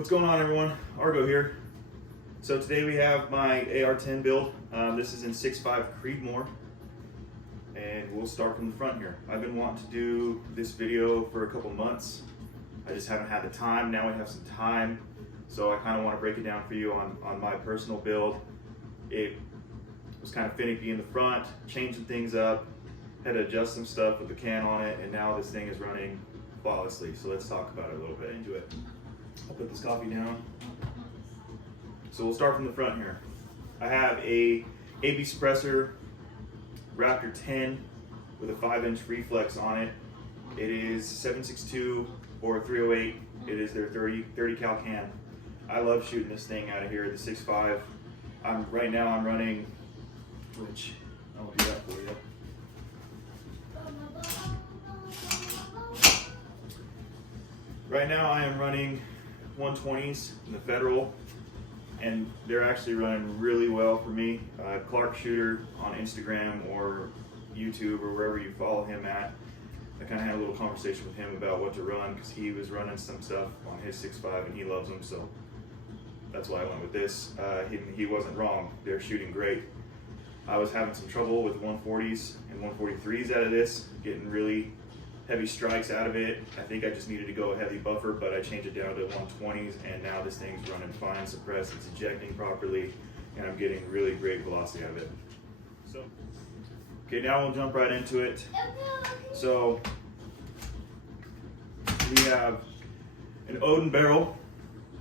What's going on, everyone? Argo here. So today we have my AR-10 build. This is in 6.5 creedmore, and we'll start from the front here. I've been wanting to do this video for a couple months. I just haven't had the time. Now we have some time, so I kind of want to break it down for you on my personal build. It was kind of finicky in the front, changing things up, had to adjust some stuff with the can on it, and now this thing is running flawlessly. So let's talk about it a little bit. Into it. I'll put this coffee down. So we'll start from the front here. I have a AB suppressor Raptor 10 with a 5-inch reflex on it. It is 7.62 or 308. It is their 30 cal can. I love shooting this thing out of here, the 6.5. Right now I'm running, which I'll do that for you. Right now I am running 120s in the Federal, and they're actually running really well for me. Clark Shooter on Instagram or YouTube or wherever you follow him at. I kind of had a little conversation with him about what to run because he was running some stuff on his 6.5 and he loves them, so that's why I went with this. He wasn't wrong. They're shooting great. I was having some trouble with 140s and 143s out of this, getting really heavy strikes out of it. I think I just needed to go a heavy buffer, but I changed it down to 120s, and now this thing's running fine, suppressed, it's ejecting properly, and I'm getting really great velocity out of it. So, okay, now we'll jump right into it. So, we have an Odin barrel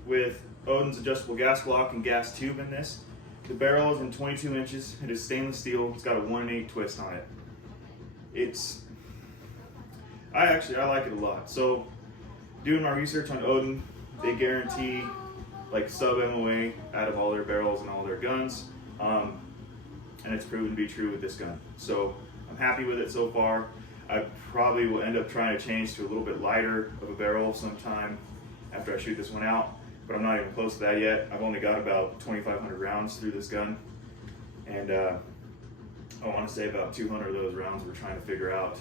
with Odin's adjustable gas block and gas tube in this. The barrel is in 22 inches. It is stainless steel. It's got a 1-8 twist on it. I like it a lot. So, doing my research on Odin, they guarantee like sub MOA out of all their barrels and all their guns, and it's proven to be true with this gun. So I'm happy with it so far. I probably will end up trying to change to a little bit lighter of a barrel sometime after I shoot this one out, but I'm not even close to that yet. I've only got about 2,500 rounds through this gun, and I want to say about 200 of those rounds we're trying to figure out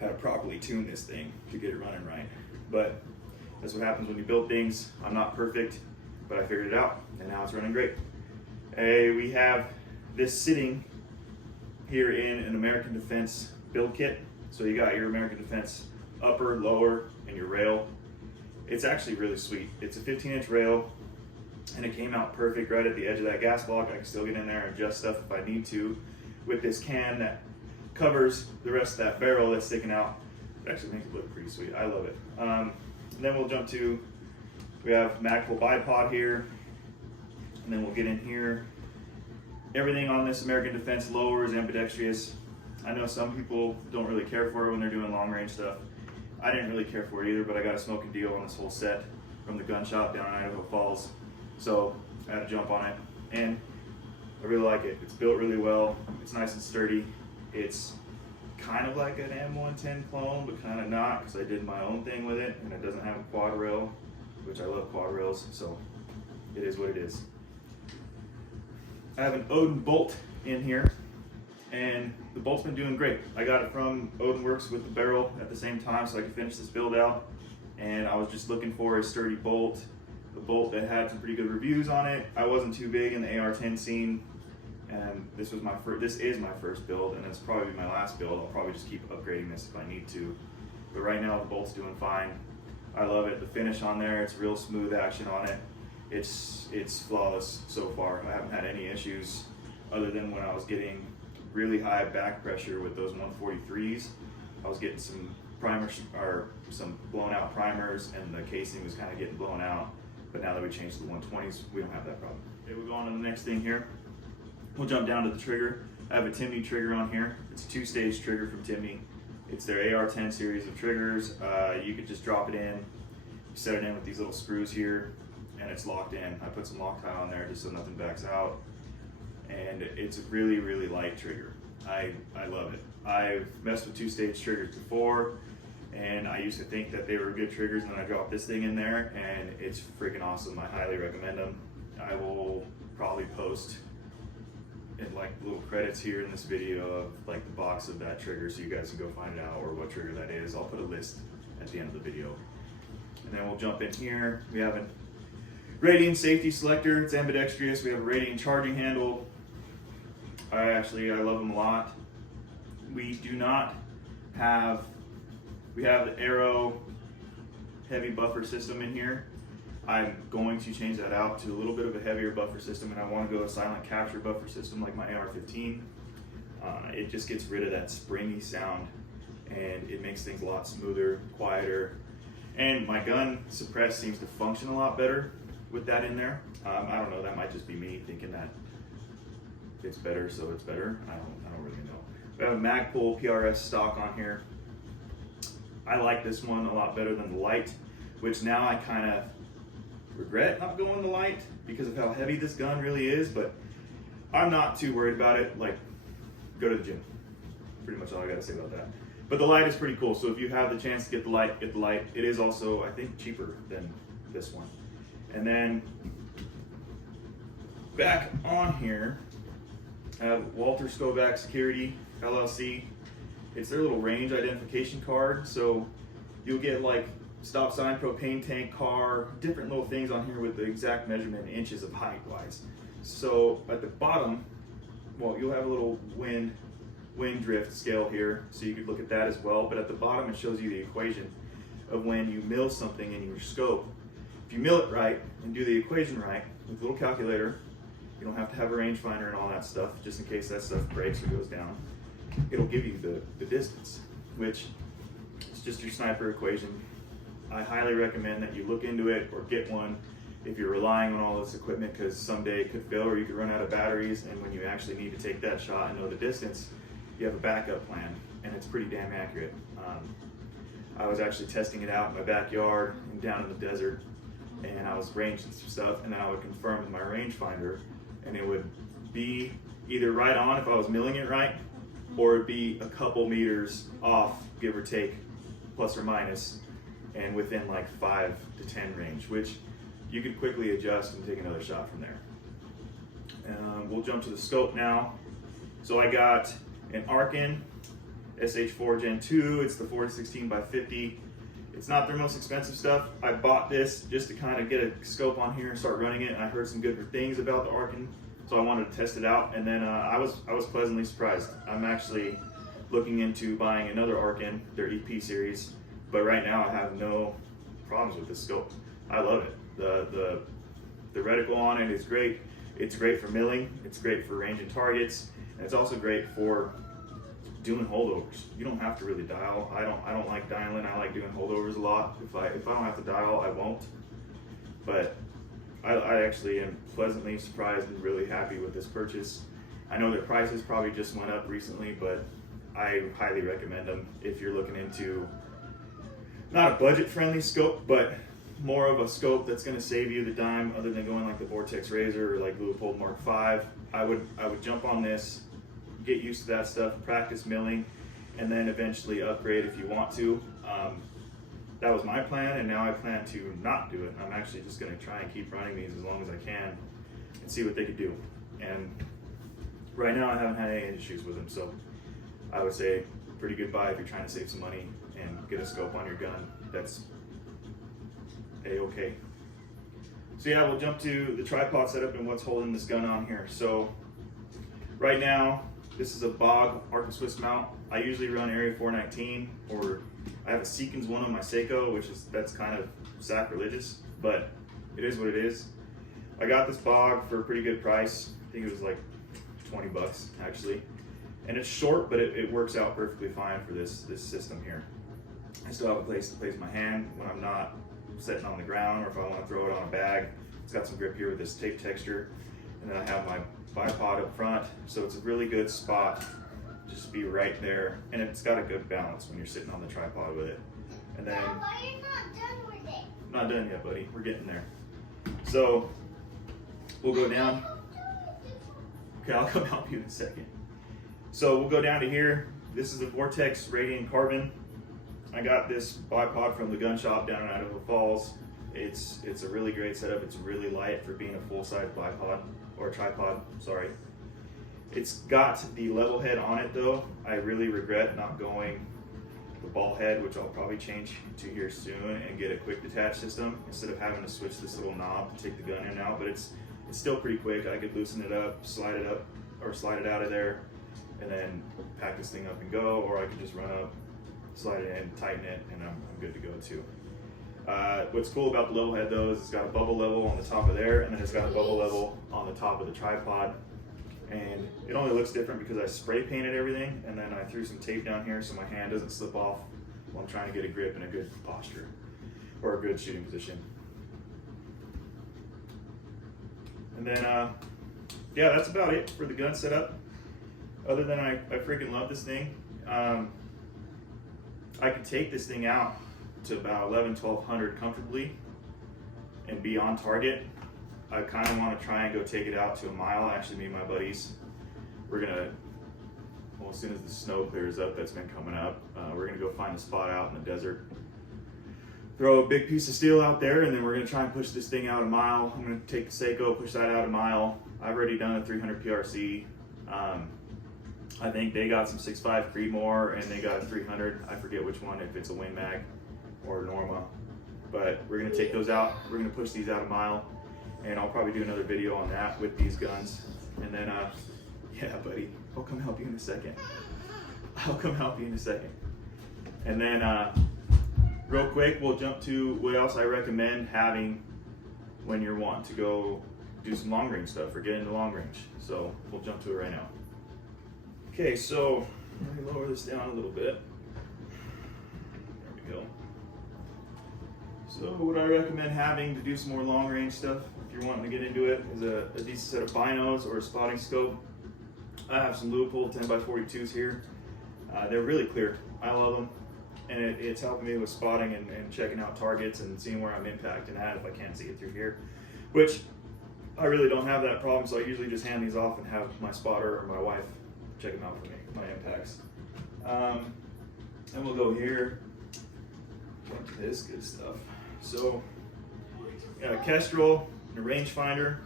how to properly tune this thing to get it running right. But that's what happens when you build things. I'm not perfect, but I figured it out, and now it's running great. We have this sitting here in an American Defense build kit. So you got your American Defense upper, lower, and your rail. It's actually really sweet. It's a 15-inch rail, and it came out perfect right at the edge of that gas block. I can still get in there and adjust stuff if I need to with this can that covers the rest of that barrel that's sticking out. It actually makes it look pretty sweet. I love it. And then we'll jump to, we have Magpul bipod here, and then we'll get in here. Everything on this American Defense lower is ambidextrous. I know some people don't really care for it when they're doing long range stuff. I didn't really care for it either, but I got a smoking deal on this whole set from the gun shop down in Idaho Falls. So I had to jump on it, and I really like it. It's built really well. It's nice and sturdy. It's kind of like an M110 clone, but kind of not, because I did my own thing with it, and it doesn't have a quad rail, which I love quad rails, so it is what it is. I have an Odin bolt in here, and the bolt's been doing great. I got it from Odin Works with the barrel at the same time so I could finish this build out, and I was just looking for a sturdy bolt, a bolt that had some pretty good reviews on it. I wasn't too big in the AR-10 scene, and this is my first build, and it's probably my last build. I'll probably just keep upgrading this if I need to, but right now the bolt's doing fine. I love it. The finish on there, it's real smooth action on it. It's flawless so far. I haven't had any issues other than when I was getting really high back pressure with those 143s. I was getting some primers, or some blown out primers, and the casing was kind of getting blown out. But now that we changed to the 120s, we don't have that problem. Okay, we'll go on to the next thing here. We'll jump down to the trigger. I have a Timney trigger on here. It's a 2-stage trigger from Timney. It's their AR-10 series of triggers. You could just drop it in, you set it in with these little screws here, and it's locked in. I put some Loctite on there just so nothing backs out. And it's a really, really light trigger. I love it. I've messed with 2-stage triggers before, and I used to think that they were good triggers, and then I dropped this thing in there, and it's freaking awesome. I highly recommend them. I will probably post in like little credits here in this video of like the box of that trigger so you guys can go find it out, or what trigger that is. I'll put a list at the end of the video. And then we'll jump in here. We have an Radian safety selector, it's ambidextrous. We have a Radian charging handle. I love them a lot. We do not have, we have the Arrow heavy buffer system in here. I'm going to change that out to a little bit of a heavier buffer system, and I want to go a silent capture buffer system like my AR-10. It just gets rid of that springy sound, and it makes things a lot smoother, quieter. And my gun suppress seems to function a lot better with that in there. I don't know, that might just be me thinking that it's better, so it's better. I don't really know. We have a Magpul PRS stock on here. I like this one a lot better than the light, which now I kind of regret not going the light because of how heavy this gun really is, but I'm not too worried about it. Like, go to the gym. Pretty much all I gotta say about that. But the light is pretty cool, so if you have the chance to get the light, get the light. It is also, I think, cheaper than this one. And then back on here, I have Walter Skovak Security LLC. It's their little range identification card, so you'll get like stop sign, propane tank, car, different little things on here with the exact measurement in inches of height wise. So at the bottom, well, you'll have a little wind drift scale here, so you could look at that as well. But at the bottom, it shows you the equation of when you mill something in your scope. If you mill it right and do the equation right with a little calculator, you don't have to have a rangefinder and all that stuff, just in case that stuff breaks or goes down. It'll give you the distance, which is just your sniper equation. I highly recommend that you look into it or get one if you're relying on all this equipment, because someday it could fail or you could run out of batteries, and when you actually need to take that shot and know the distance, you have a backup plan, and it's pretty damn accurate. I was actually testing it out in my backyard and down in the desert, and I was ranging some stuff, and then I would confirm with my rangefinder, and it would be either right on if I was milling it right, or it'd be a couple meters off, give or take, plus or minus, and within like 5 to 10 range, which you could quickly adjust and take another shot from there. We'll jump to the scope now. So I got an Arken SH4 Gen 2. It's the 4-16 by 50. It's not their most expensive stuff. I bought this just to kind of get a scope on here and start running it, and I heard some good things about the Arken, so I wanted to test it out. And then I was pleasantly surprised. I'm actually looking into buying another Arken, their EP series, but right now I have no problems with this scope. I love it. The reticle on it is great. It's great for milling. It's great for ranging targets, and it's also great for doing holdovers. You don't have to really dial. I don't like dialing. I like doing holdovers a lot. If I don't have to dial, I won't. But I actually am pleasantly surprised and really happy with this purchase. I know their prices probably just went up recently, but I highly recommend them if you're looking into not a budget-friendly scope, but more of a scope that's going to save you the dime, other than going like the Vortex Razor or like Leupold Mark V. I would jump on this, get used to that stuff, practice milling, and then eventually upgrade if you want to. That was my plan, and now I plan to not do it. I'm actually just going to try and keep running these as long as I can and see what they could do. And right now I haven't had any issues with them, so I would say pretty good buy if you're trying to save some money and get a scope on your gun. That's a-okay. So yeah, we'll jump to the tripod setup and what's holding this gun on here. So right now, this is a Bog Arken Swiss mount. I usually run Area 419, or I have a Seekins one on my Seiko, that's kind of sacrilegious, but it is what it is. I got this Bog for a pretty good price. I think it was like 20 bucks actually. And it's short, but it works out perfectly fine for this system here. I still have a place to place my hand when I'm not sitting on the ground, or if I want to throw it on a bag. It's got some grip here with this tape texture. And then I have my bipod up front, so it's a really good spot just to be right there. And it's got a good balance when you're sitting on the tripod with it. And then, why are you not done with it? I'm not done yet, buddy. We're getting there. So we'll go down. Okay, I'll come help you in a second. So we'll go down to here. This is the Vortex Radian Carbon. I got this bipod from the gun shop down in Idaho Falls. It's a really great setup. It's really light for being a full-size bipod, or tripod, sorry. It's got the level head on it though. I really regret not going the ball head, which I'll probably change to here soon, and get a quick detach system instead of having to switch this little knob to take the gun in and out. But it's still pretty quick. I could loosen it up, slide it out of there, and then pack this thing up and go, or I could just run up, slide it in, tighten it, and I'm good to go too. What's cool about the level head though is it's got a bubble level on the top of there, and then it's got a bubble level on the top of the tripod. And it only looks different because I spray painted everything, and then I threw some tape down here so my hand doesn't slip off while I'm trying to get a grip and a good posture or a good shooting position. And then, yeah, that's about it for the gun setup. Other than I freaking love this thing. I could take this thing out to about 1200 comfortably and be on target. I kind of want to try and go take it out to a mile. Actually, me and my buddies, we're gonna, well, as soon as the snow clears up, that's been coming up, we're gonna go find a spot out in the desert, throw a big piece of steel out there, and then we're gonna try and push this thing out a mile. I'm gonna take the Seiko, push that out a mile. I've already done a 300 PRC. I think they got some 6.5 Creedmoor and they got a 300. I forget which one, if it's a Win Mag or Norma. But we're gonna take those out. We're gonna push these out a mile, and I'll probably do another video on that with these guns. And then, yeah, buddy, I'll come help you in a second. I'll come help you in a second. And then, real quick, we'll jump to what else I recommend having when you're wanting to go do some long range stuff or get into long range. So we'll jump to it right now. Okay, so let me lower this down a little bit. There we go. So what I recommend having to do some more long range stuff, if you're wanting to get into it, is a decent set of binos or a spotting scope. I have some Leupold 10x42s here. They're really clear. I love them. And it's helping me with spotting and checking out targets and seeing where I'm impacting at if I can't see it through here. Which I really don't have that problem, so I usually just hand these off and have my spotter or my wife check them out for me, my impacts. And we'll go here, jump to this good stuff. So, got a Kestrel and a rangefinder.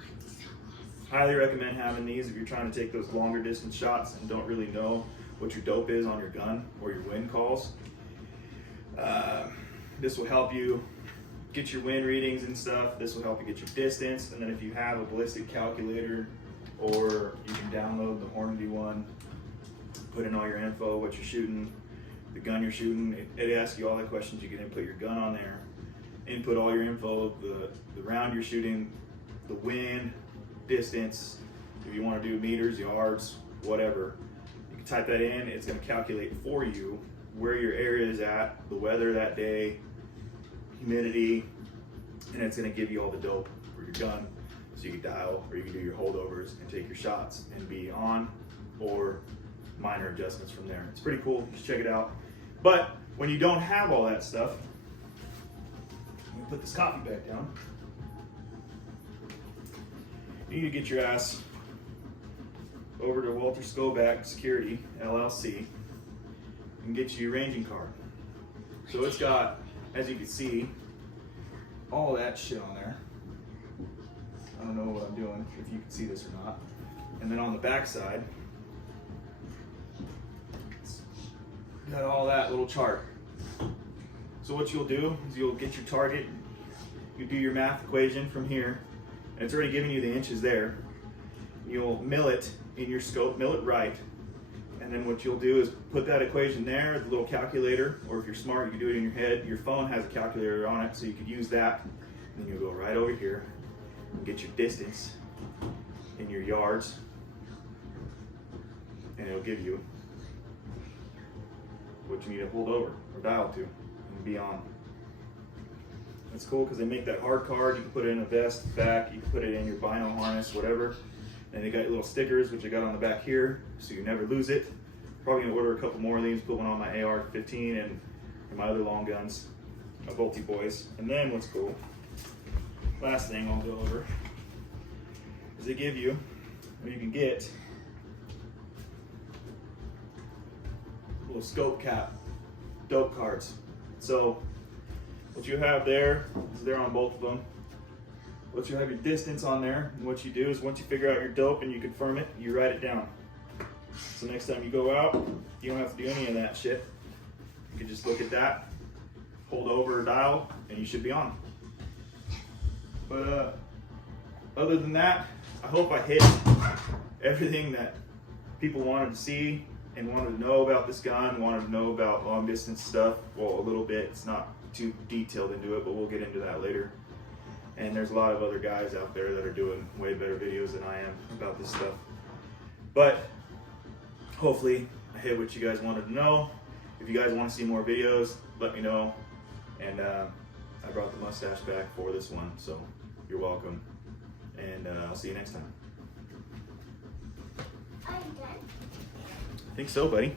Highly recommend having these if you're trying to take those longer distance shots and don't really know what your dope is on your gun or your wind calls. This will help you get your wind readings and stuff. This will help you get your distance. And then if you have a ballistic calculator, or you can download the Hornady one, put in all your info, what you're shooting, the gun you're shooting. It asks you all the questions. You can input your gun on there, input all your info, the round you're shooting, the wind, distance, if you want to do meters, yards, whatever. You can type that in. It's going to calculate for you where your area is at, the weather that day, humidity, and it's going to give you all the dope for your gun, so you can dial or you can do your holdovers and take your shots and be on, or minor adjustments from there. It's pretty cool. Just check it out. But when you don't have all that stuff, let me put this coffee back down. You need to get your ass over to Walter Skoback Security LLC and get you a ranging card. So it's got, as you can see, all that shit on there. I don't know what I'm doing, if you can see this or not. And then on the back side, it's got all that little chart. So what you'll do is you'll get your target, you do your math equation from here, and it's already giving you the inches there. You'll mill it in your scope, mill it right, and then what you'll do is put that equation there, the little calculator, or if you're smart, you can do it in your head. Your phone has a calculator on it, so you could use that. And then you'll go right over here and get your distance in your yards, and it'll give you what you need to hold over or dial to and be on. It's cool because they make that hard card. You can put it in a vest back, you can put it in your bino harness, whatever. And they got little stickers, which I got on the back here, so you never lose it. Probably gonna order a couple more of these, put one on my AR-10 and my other long guns, my Bolty boys. And then what's cool, last thing I'll go over, is they give you, or you can get, a little scope cap, dope cards. So what you have there is there on both of them. Once you have your distance on there, and what you do is once you figure out your dope and you confirm it, you write it down. So next time you go out, you don't have to do any of that shit. You can just look at that, hold over a dial, and you should be on. But other than that, I hope I hit everything that people wanted to see and wanted to know about this gun, wanted to know about long distance stuff. Well, a little bit, it's not too detailed into it, but we'll get into that later. And there's a lot of other guys out there that are doing way better videos than I am about this stuff. But hopefully I hit what you guys wanted to know. If you guys want to see more videos, let me know. And I brought the mustache back for this one, so you're welcome. And I'll see you next time. Are you done? I think so, buddy.